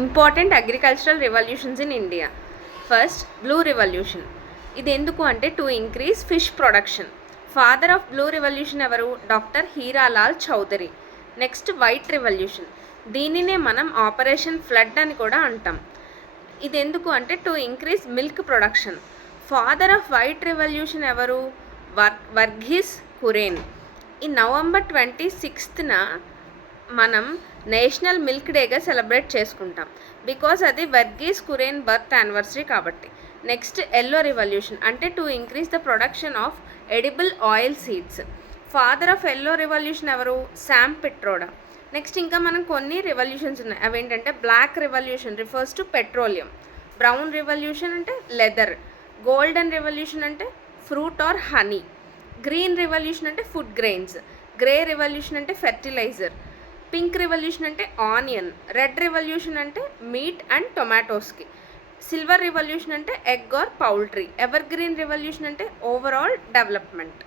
Important agricultural revolutions in India. First, blue revolution. ఇది ఎందుకు అంటే to increase fish production. Father of blue revolution ఎవరు? Doctor Hiralal Chaudhary. Next, white revolution. దీనినే మనం operation flood అని కూడా అంటాం. ఇది ఎందుకు అంటే to increase milk production. Father of white revolution ఎవరు? వర్గీస్ కురేన్. ఈ నవంబర్ 26న మనం నేషనల్ మిల్క్ డేగా సెలబ్రేట్ చేసుకుంటాం, బికాజ్ అది వర్గీస్ కురేన్ బర్త్ యానివర్సరీ కాబట్టి. నెక్స్ట్, ఎల్లో రెవల్యూషన్ అంటే to increase the production of edible oil seeds. Father of yellow revolution ఎవరు? శామ్ పిట్రోడా. నెక్స్ట్ ఇంకా మనం కొన్ని రెవల్యూషన్స్ ఉన్నాయి. అవేంటంటే black revolution refers to petroleum, brown revolution అంటే లెదర్, గోల్డెన్ రెవల్యూషన్ అంటే fruit or honey, green revolution అంటే ఫుడ్ గ్రెయిన్స్, గ్రే రెవల్యూషన్ అంటే ఫెర్టిలైజర్, పింక్ రెవల్యూషన్ అంటే ఆనియన్, రెడ్ రెవల్యూషన్ అంటే మీట్ అండ్ టొమాటోస్కి, సిల్వర్ రెవల్యూషన్ అంటే egg or poultry, ever green revolution అంటే overall development.